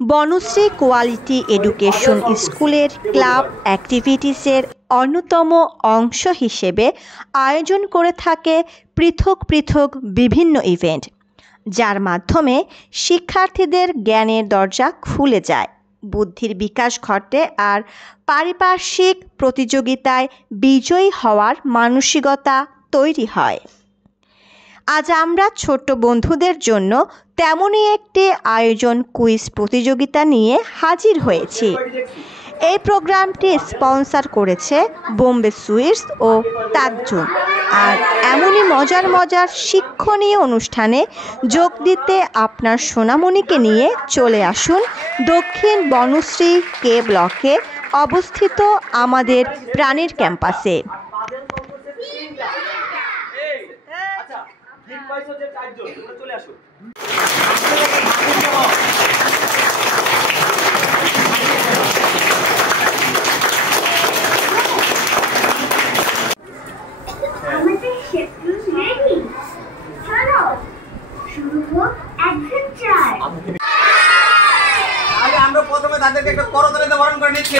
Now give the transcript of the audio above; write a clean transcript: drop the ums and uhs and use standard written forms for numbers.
Banasree quality education স্কুলের club অ্যাক্টিভিটিসের অন্যতম অংশ হিসেবে আয়োজন করে থাকে পৃথক পৃথক বিভিন্ন ইভেন্ট, যার মাধ্যমে শিক্ষার্থীদের জ্ঞানের দরজা খুলে যায়, বুদ্ধির বিকাশ ঘটে আর পারিপার্শ্বিক প্রতিযোগিতায় বিজয়ী হওয়ার মানসিকতা তৈরি হয়। আজ আমরা ছোট্ট বন্ধুদের জন্য তেমনই একটি আয়োজন কুইজ প্রতিযোগিতা নিয়ে হাজির হয়েছি। এই প্রোগ্রামটি স্পন্সর করেছে বোম্বে সুইটস ও তাজ্জুম। আর এমনই মজার মজার শিক্ষণীয় অনুষ্ঠানে যোগ দিতে আপনার সোনামণিকে নিয়ে চলে আসুন দক্ষিণ বনশ্রী কে ব্লকে অবস্থিত আমাদের প্রাণের ক্যাম্পাসে। আমরা প্রথমে তাদেরকে একটা করতালিতে বরণ করে নিচ্ছি।